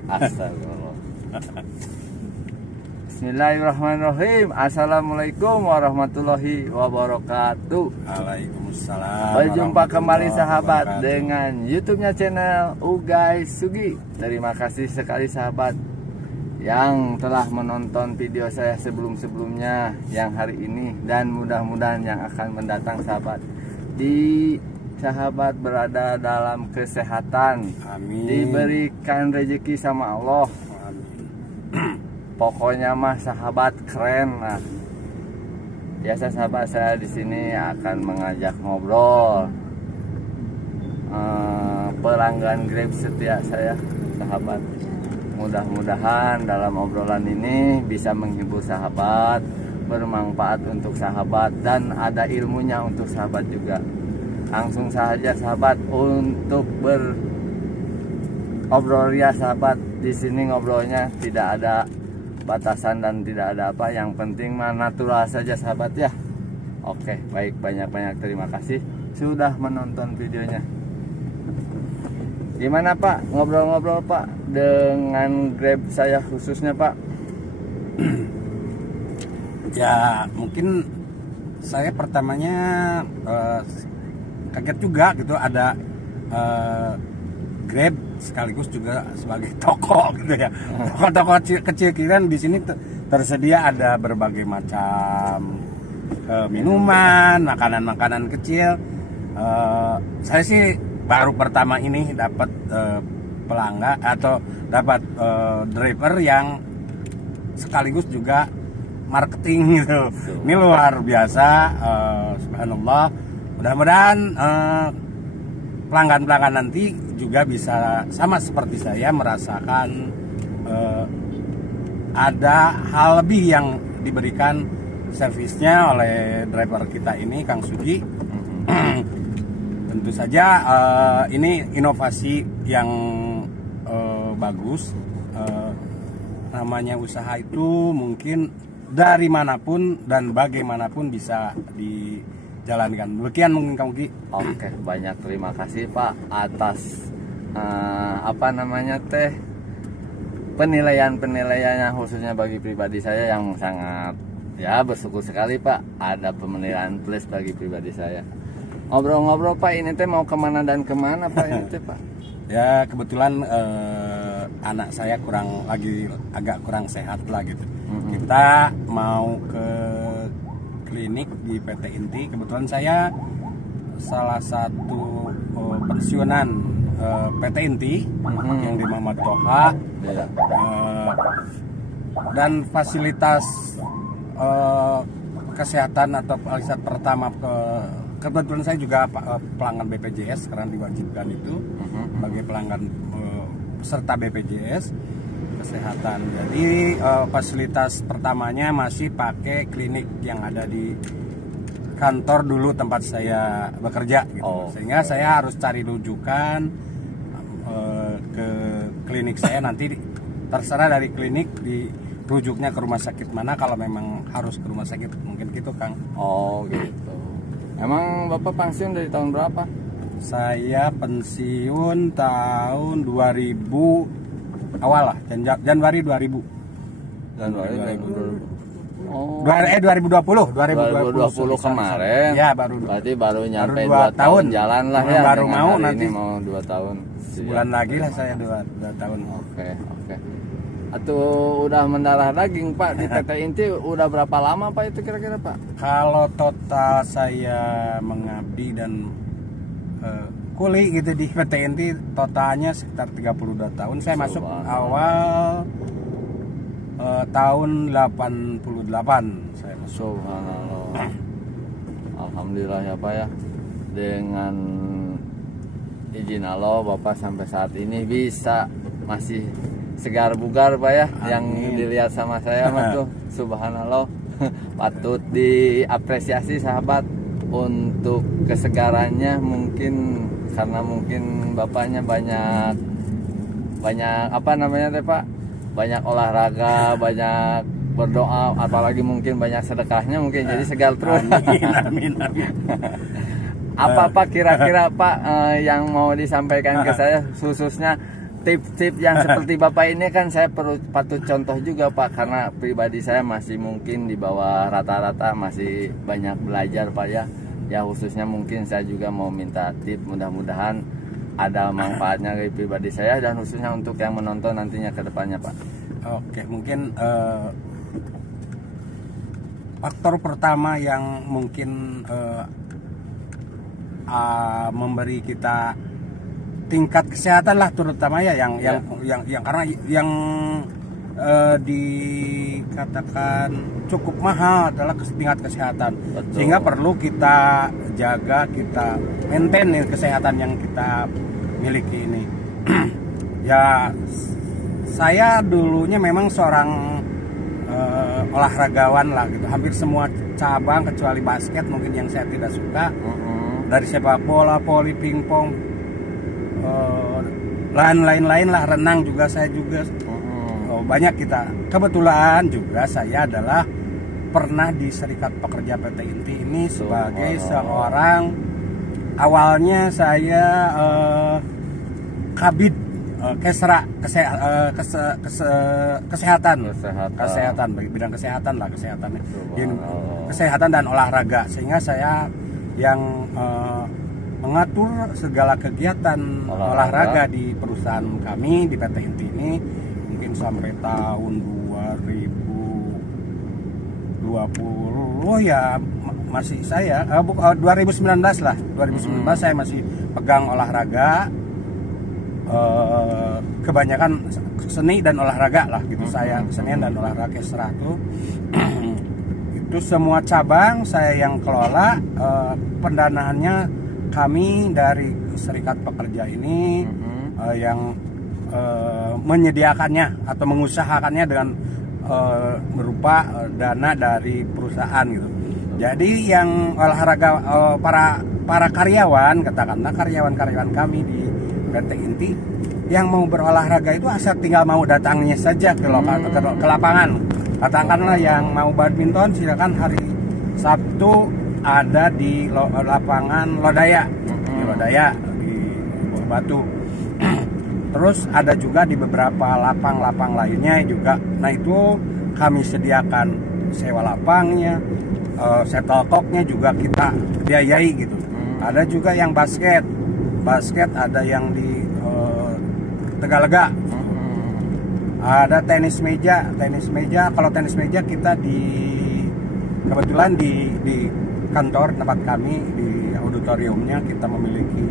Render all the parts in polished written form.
Astagfirullah. Bismillahirrahmanirrahim. Assalamualaikum warahmatullahi wabarakatuh. Waalaikumsalam. Berjumpa kembali sahabat dengan YouTube-nya channel Ugay Sugi. Terima kasih sekali sahabat yang telah menonton video saya sebelum-sebelumnya yang hari ini, dan mudah-mudahan yang akan mendatang sahabat. Di sahabat berada dalam kesehatan, Amin. Diberikan rezeki sama Allah. Amin. Pokoknya mah sahabat keren. Nah, biasa sahabat saya di sini akan mengajak ngobrol pelanggan Grab setia saya sahabat. Mudah-mudahan dalam obrolan ini bisa menghibur sahabat, bermanfaat untuk sahabat, dan ada ilmunya untuk sahabat juga. Langsung saja sahabat untuk berobrol ya sahabat. Di sini ngobrolnya tidak ada batasan dan tidak ada apa, yang penting mah natural saja sahabat ya. Oke, baik, banyak-banyak terima kasih sudah menonton videonya. Gimana Pak ngobrol-ngobrol Pak dengan Grab saya khususnya Pak? Ya mungkin saya pertamanya kaget juga gitu ada Grab sekaligus juga sebagai toko gitu ya. Toko-toko kecil kan di sini tersedia ada berbagai macam minuman, makanan-makanan kecil. Saya sih baru pertama ini dapat pelanggan atau dapat driver yang sekaligus juga marketing gitu. Ini luar biasa, subhanallah. Mudah-mudahan pelanggan-pelanggan nanti juga bisa sama seperti saya merasakan ada hal lebih yang diberikan servisnya oleh driver kita ini, Kang Sugi. Tentu saja ini inovasi yang bagus. Namanya usaha itu mungkin dari manapun dan bagaimanapun bisa dijalankan. Demikian mungkin Kang Sugi. Oke, banyak terima kasih Pak atas penilaiannya khususnya bagi pribadi saya yang sangat ya bersyukur sekali Pak, ada penilaian plus bagi pribadi saya. Ngobrol-ngobrol Pak, ini teh mau kemana dan kemana Pak ini teh Pak? Ya kebetulan anak saya agak kurang sehat lah gitu. Kita mau ke klinik di PT Inti. Kebetulan saya salah satu pensiunan PT Inti yang di Muhammad Toha. Dan fasilitas kesehatan atau fasilitas pertama kebetulan saya juga pelanggan BPJS karena diwajibkan itu sebagai pelanggan peserta BPJS kesehatan. Jadi fasilitas pertamanya masih pakai klinik yang ada di kantor dulu tempat saya bekerja gitu. Sehingga saya harus cari rujukan ke klinik saya, nanti terserah dari klinik dirujuknya ke rumah sakit mana kalau memang harus ke rumah sakit, mungkin gitu Kang. Oh gitu. Emang Bapak pensiun dari tahun berapa? Saya pensiun tahun 2000 awal lah, Januari 2000. Januari 2020. Oh. 2020 kemarin. Ya, baru. Berarti baru nyampe 2 tahun jalan lah ya. Baru mau nanti ini mau 2 tahun. Sebulan lagi lah saya 2 tahun. Oke. Atau udah mendarah daging Pak di PT Inti udah berapa lama Pak itu kira-kira Pak? Kalau total saya mengabdi dan kuli gitu di PT Inti totalnya sekitar 32 tahun. Saya masuk awal tahun 88 saya masuk. Subhanallah. Alhamdulillah ya Pak ya. Dengan izin Allah Bapak sampai saat ini bisa masih segar bugar Pak ya. Amin. Yang dilihat sama saya mah tuh subhanallah. Patut diapresiasi sahabat untuk kesegarannya, mungkin karena mungkin bapaknya banyak apa namanya teh Pak, banyak olahraga, banyak berdoa, apalagi mungkin banyak sedekahnya, mungkin jadi segar terus. Amin. Apa Pak kira-kira Pak yang mau disampaikan ke saya khususnya tips-tips yang seperti Bapak ini kan saya perlu patut contoh juga Pak, karena pribadi saya masih mungkin di bawah rata-rata, masih banyak belajar Pak ya. Ya khususnya mungkin saya juga mau minta tips, mudah-mudahan ada manfaatnya bagi pribadi saya dan khususnya untuk yang menonton nantinya ke depannya Pak. Oke, mungkin faktor pertama yang mungkin memberi kita tingkat kesehatan lah, terutama ya yang karena yang dikatakan cukup mahal adalah tingkat kesehatan. Betul. Sehingga perlu kita jaga, kita maintain kesehatan yang kita miliki ini. Ya, saya dulunya memang seorang olahragawan lah gitu. Hampir semua cabang kecuali basket mungkin yang saya tidak suka. Dari sepak bola, voli, pingpong, lain-lain lah, renang juga saya juga. Banyak kita. Kebetulan juga saya adalah pernah di Serikat Pekerja PT Inti ini sebagai seorang, awalnya saya kabid kesra kesehatan bidang kesehatan lah, kesehatan dan olahraga, sehingga saya yang mengatur segala kegiatan olahraga di perusahaan kami di PT Inti ini mungkin sampai tahun 2020 ya masih saya 2019 lah, 2019 saya masih pegang olahraga, kebanyakan seni dan olahraga lah gitu. Saya kesenian dan olahraga kesra itu semua cabang saya yang kelola. Pendanaannya kami dari Serikat Pekerja ini yang menyediakannya atau mengusahakannya dengan berupa dana dari perusahaan gitu. Jadi yang olahraga para karyawan, katakanlah karyawan kami di PT Inti yang mau berolahraga itu asal tinggal mau datangnya saja ke lapangan. Katakanlah yang mau badminton silakan hari Sabtu ada di lapangan Lodaya, di Bawah Batu. Terus ada juga di beberapa lapang-lapang lainnya juga. Nah itu kami sediakan sewa lapangnya, shuttlecocknya juga kita biayai gitu. Ada juga yang basket ada yang di Tegalega. Ada tenis meja. Kalau tenis meja kita kebetulan di kantor tempat kami di auditoriumnya kita memiliki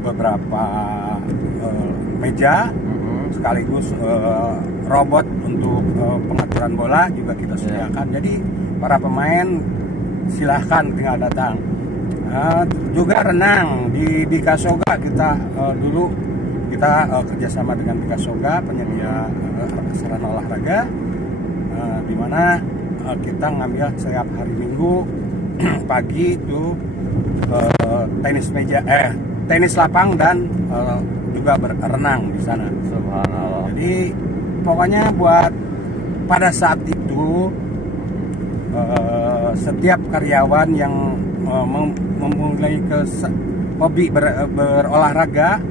beberapa meja, sekaligus robot untuk pengaturan bola juga kita sediakan. Jadi para pemain silahkan tinggal datang. Juga renang di Bikasoga kita dulu kita kerjasama dengan Bikasoga, penyedia sarana olahraga, di mana kita ngambil setiap hari Minggu pagi itu tenis lapang dan juga berenang di sana. Subhanallah. Jadi pokoknya buat pada saat itu setiap karyawan yang memulai hobi berolahraga,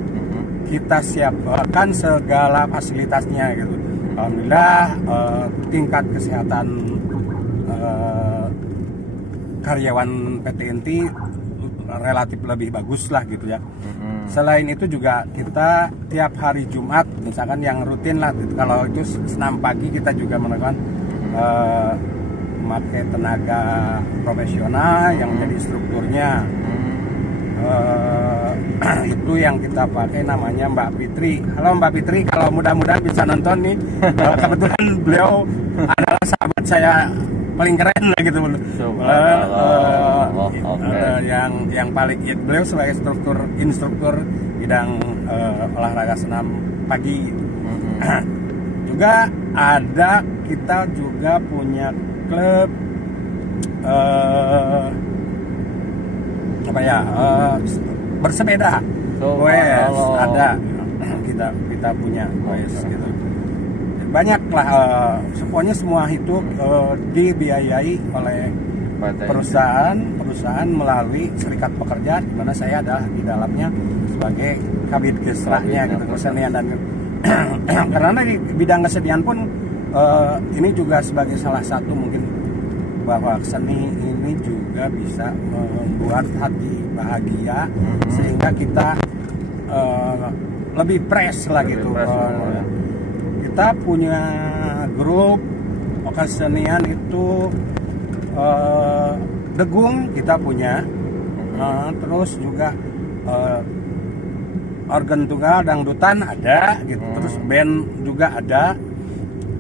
kita siapkan segala fasilitasnya gitu. Alhamdulillah tingkat kesehatan karyawan PT Inti relatif lebih bagus lah gitu ya. Selain itu juga kita tiap hari Jumat misalkan yang rutin lah gitu. Kalau itu senam pagi kita juga melakukan memakai tenaga profesional yang menjadi instrukturnya. Itu yang kita pakai namanya Mbak Fitri. Halo Mbak Fitri, kalau mudah-mudahan bisa nonton nih. Kebetulan beliau adalah sahabat saya paling keren lah gitu. Yang paling beliau sebagai instruktur bidang olahraga senam pagi. Juga ada, kita juga punya klub bersepeda. Ada kita punya gitu. Banyak lah, pokoknya semua itu dibiayai oleh perusahaan melalui serikat pekerja, di mana saya adalah di dalamnya sebagai kabid kesrahnya gitu, kesenian dan karena di bidang kesenian pun ini juga sebagai salah satu mungkin bahwa seni ini juga bisa membuat hati bahagia sehingga kita lebih fresh lah gitu. Kita punya grup kesenian itu Degung kita punya, terus juga organ tunggal dangdutan ada gitu, terus band juga ada.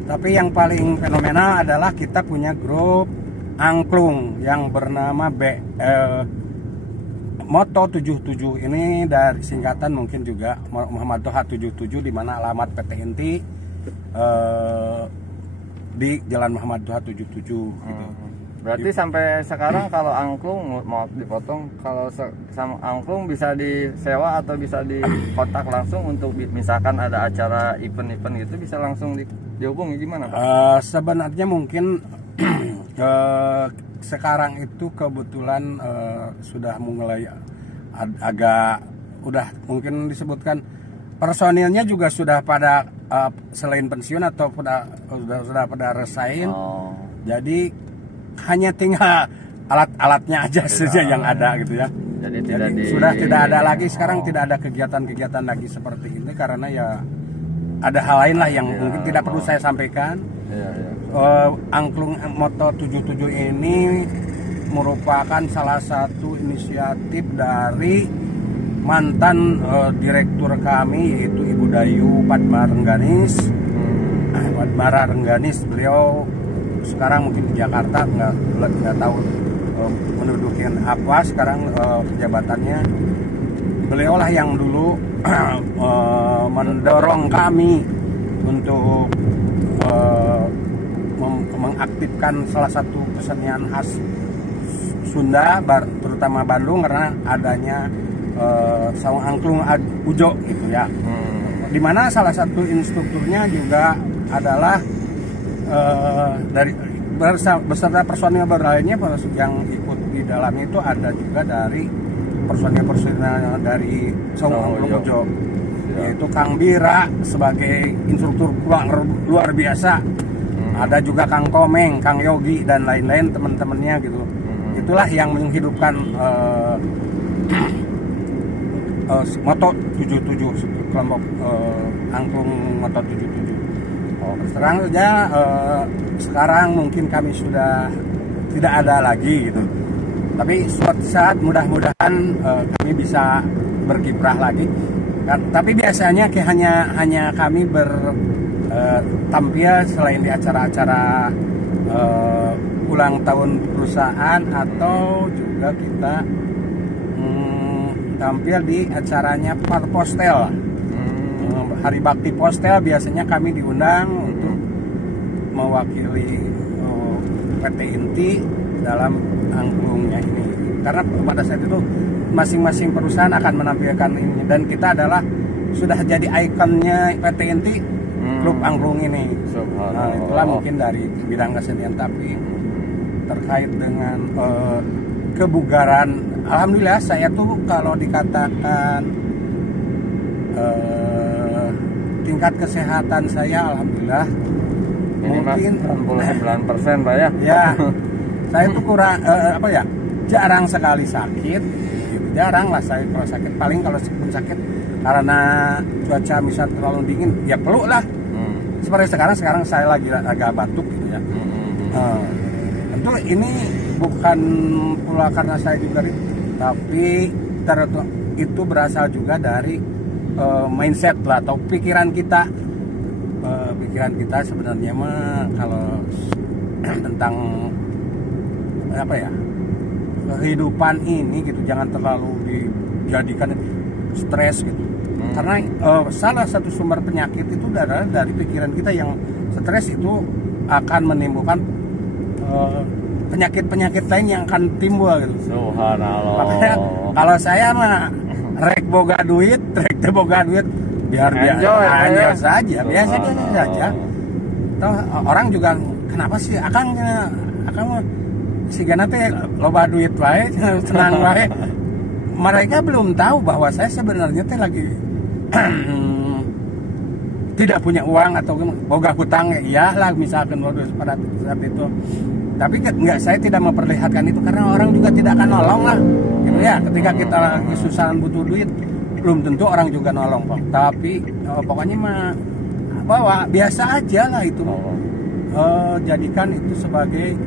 Tapi yang paling fenomenal adalah kita punya grup angklung yang bernama Moto 77. Ini dari singkatan mungkin juga Muhammad Toha 77, di mana alamat PT Inti di Jalan Muhammad Toha 77 gitu. Berarti sampai sekarang kalau angklung, mau dipotong, kalau sama angklung bisa disewa atau bisa dikontak langsung untuk misalkan ada acara event-event gitu, bisa langsung dihubungi gimana Pak? Sebenarnya mungkin sekarang itu kebetulan sudah mulai agak udah mungkin disebutkan personilnya juga sudah pada selain pensiun atau sudah pada resign. Jadi hanya tinggal alat-alatnya aja saja yang ada gitu ya. Jadi sudah tidak ada lagi sekarang, tidak ada kegiatan-kegiatan lagi seperti ini karena ya ada hal lain lah yang mungkin tidak perlu saya sampaikan. Angklung Moto 77 ini merupakan salah satu inisiatif dari mantan direktur kami, yaitu Ibu Dayu Padma Rengganis. Beliau sekarang mungkin di Jakarta, nggak tahu menduduki apa sekarang jabatannya. Beliau lah yang dulu mendorong kami untuk mengaktifkan salah satu kesenian khas Sunda, terutama Bandung, karena adanya saung angklung Ujo gitu ya. Dimana salah satu instrukturnya juga adalah dari beserta personil lainnya yang ikut di dalamnya itu ada juga dari personil dari saung angklung Ujo, yaitu Kang Bira sebagai instruktur luar biasa. Ada juga Kang Komeng, Kang Yogi dan lain-lain teman-temannya gitu. Itulah yang menghidupkan Moto 77, kelompok angklung Moto 77. Terang saja sekarang mungkin kami sudah tidak ada lagi gitu. Tapi suatu saat mudah-mudahan kami bisa berkiprah lagi. Tapi biasanya hanya kami tampil selain di acara-acara ulang tahun perusahaan, atau juga kita tampil di acaranya Parpostel. Hari Bakti Postel biasanya kami diundang untuk mewakili PT Inti dalam angklungnya ini. Karena pada saat itu masing-masing perusahaan akan menampilkan ini, dan kita adalah sudah jadi ikonnya PT Inti, klub angklung ini. Nah, itulah mungkin dari bidang kesenian. Tapi terkait dengan kebugaran, alhamdulillah saya tuh kalau dikatakan tingkat kesehatan saya alhamdulillah mungkin 99% Pak ya. Ya, saya tuh kurang jarang sekali sakit. Jarang lah saya kalau sakit, paling kalau sakit karena cuaca misal terlalu dingin ya peluk lah. Seperti sekarang saya lagi agak batuk gitu ya. Tentu ini bukan pula karena saya juga, tapi itu berasal juga dari mindset lah, atau pikiran kita sebenarnya mah kalau tentang kehidupan ini gitu, jangan terlalu dijadikan stres gitu. Karena salah satu sumber penyakit itu adalah dari pikiran kita yang stres, itu akan menimbulkan penyakit-penyakit lain yang akan timbul gitu. Subhanallah. Makanya kalau saya mah rek boga duit biar enjoy saja, biasa saja. Toh orang juga kenapa sih akang sigana teh loba duit wae, senang wae. Mereka belum tahu bahwa saya sebenarnya teh lagi tidak punya uang atau boga hutang, iyalah misalkan pada saat itu. Tapi enggak, saya tidak memperlihatkan itu karena orang juga tidak akan nolong lah. Gitu ya, ketika kita lagi kesusahan butuh duit, belum tentu orang juga nolong, Pak. Tapi pokoknya mah bahwa biasa aja lah itu. Jadikan itu sebagai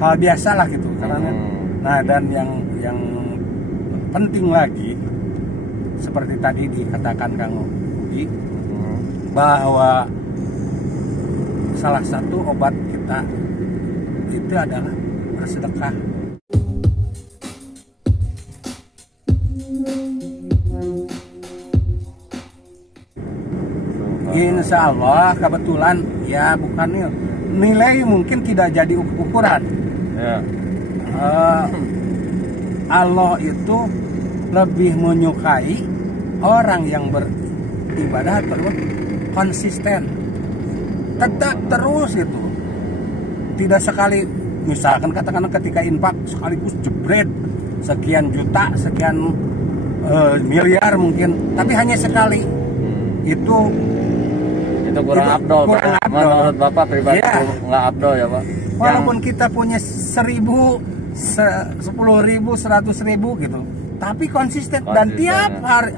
hal biasa lah gitu. Karena nah, dan yang penting lagi seperti tadi dikatakan Kang Budi, bahwa salah satu obat kita itu adalah bersedekah. Insya Allah kebetulan ya, bukan nilai mungkin tidak jadi ukuran. Ya. Allah itu lebih menyukai orang yang beribadah terus konsisten, tetap terus gitu. Tidak sekali, misalkan katakanlah ketika infak sekaligus jebret sekian juta, sekian miliar mungkin, tapi hanya sekali. Itu kurang abdol. Kurang abdol. Menurut Bapak pribadi ya, nggak abdol ya Pak? Walaupun kita punya 1000, 10.000, 100.000 gitu, tapi konsisten dan tiap hari,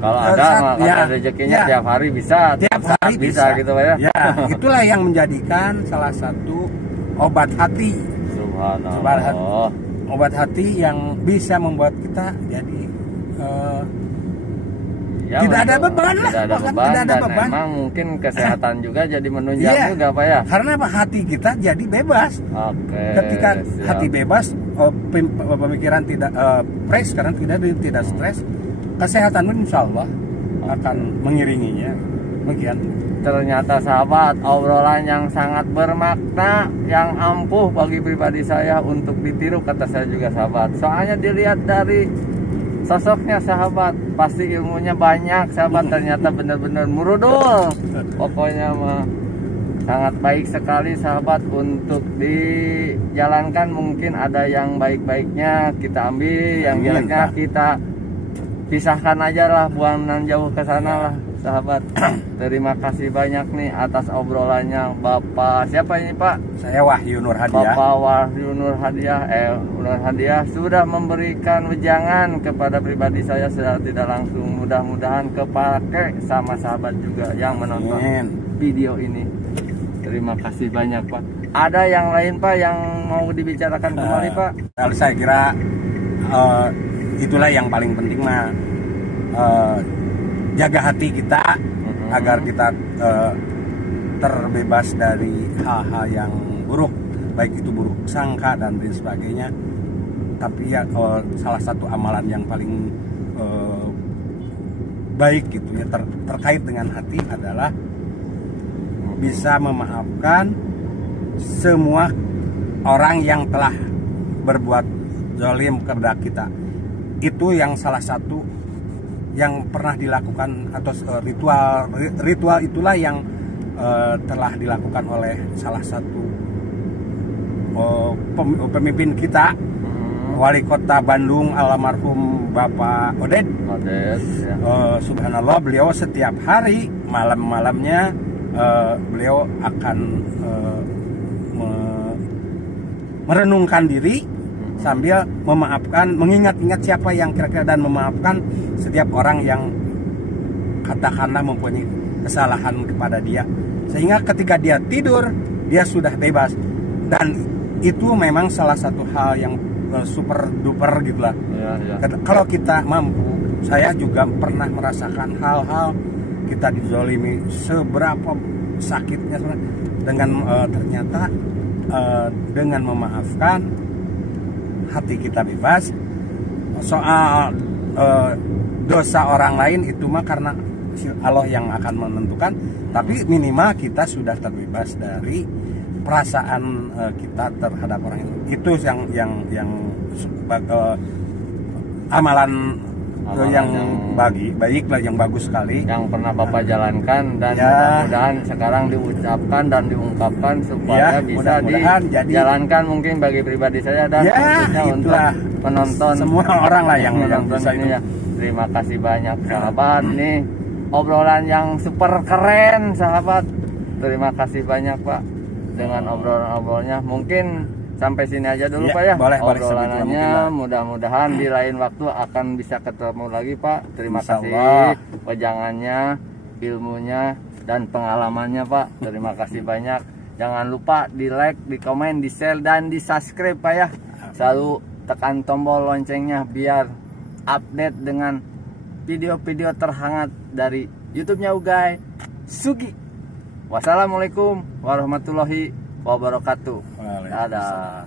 kalau ada ya, rezekinya ya, tiap hari bisa, tiap hari bisa gitu Pak ya. Ya, itulah yang menjadikan salah satu obat hati. Subhanallah. Obat hati yang bisa membuat kita jadi ya, tidak ada beban lah, tidak ada beban. Emang mungkin kesehatan juga jadi menunjang juga Pak ya. Karena apa? Hati kita jadi bebas. Ketika hati bebas, pemikiran tidak fresh, karena tidak stres, kesehatan pun insya Allah akan mengiringinya. Demikian. Ternyata sahabat, obrolan yang sangat bermakna, yang ampuh bagi pribadi saya untuk ditiru, kata saya juga sahabat. Soalnya dilihat dari sosoknya sahabat, pasti ilmunya banyak sahabat, ternyata benar-benar murudul. Pokoknya mah sangat baik sekali sahabat untuk dijalankan. Mungkin ada yang baik-baiknya kita ambil, yang jeleknya kita pisahkan aja lah, buang jauh ke sana lah sahabat. Terima kasih banyak nih atas obrolannya Bapak. Siapa ini Pak? Saya Wahyu Nur Hadiah. Bapak Wahyu Nur Hadiah sudah memberikan wejangan kepada pribadi saya secara tidak langsung. Mudah-mudahan kepake sama sahabat juga yang menonton video ini. Terima kasih banyak Pak. Ada yang lain Pak yang mau dibicarakan kembali Pak? Kalau saya kira itulah yang paling penting mah, jaga hati kita agar kita terbebas dari hal-hal yang buruk, baik itu buruk sangka dan lain sebagainya. Tapi ya salah satu amalan yang paling baik gitu ya terkait dengan hati adalah bisa memaafkan semua orang yang telah berbuat zalim kepada kita. Itu yang salah satu yang pernah dilakukan, atau ritual itulah yang telah dilakukan oleh salah satu pemimpin kita, Wali Kota Bandung almarhum Bapak Oded. Ya. Subhanallah, beliau setiap hari malam-malamnya beliau akan merenungkan diri sambil memaafkan, mengingat-ingat siapa yang kira-kira, dan memaafkan setiap orang yang katakanlah mempunyai kesalahan kepada dia, sehingga ketika dia tidur dia sudah bebas. Dan itu memang salah satu hal yang super duper gitu lah ya. Kalau kita mampu, saya juga pernah merasakan hal-hal kita dizolimi seberapa sakitnya, dengan ternyata dengan memaafkan hati kita bebas. Soal dosa orang lain itu mah karena Allah yang akan menentukan, tapi minimal kita sudah terbebas dari perasaan kita terhadap orang itu. Itu yang amalan yang baik lah, yang bagus sekali, yang pernah Bapak jalankan, dan ya, mudah-mudahan sekarang diucapkan dan diungkapkan supaya ya, bisa dijalankan mungkin bagi pribadi saya dan ya, khususnya untuk penonton semua orang lah yang menonton bisa ini itu. ya. Terima kasih banyak sahabat, nih obrolan yang super keren sahabat. Terima kasih banyak Pak dengan obrolan-obrolannya. Mungkin sampai sini aja dulu Ya, Pak ya, boleh, obrolannya. Mudah-mudahan di lain waktu akan bisa ketemu lagi Pak. Terima kasih wejangannya, ilmunya, dan pengalamannya Pak. Terima kasih banyak. Jangan lupa di like, di komen, di share, dan di subscribe Pak ya. Selalu tekan tombol loncengnya biar update dengan video-video terhangat dari YouTube-nya Ugay Sugi. Wassalamualaikum warahmatullahi wabarakatuh. Dadah.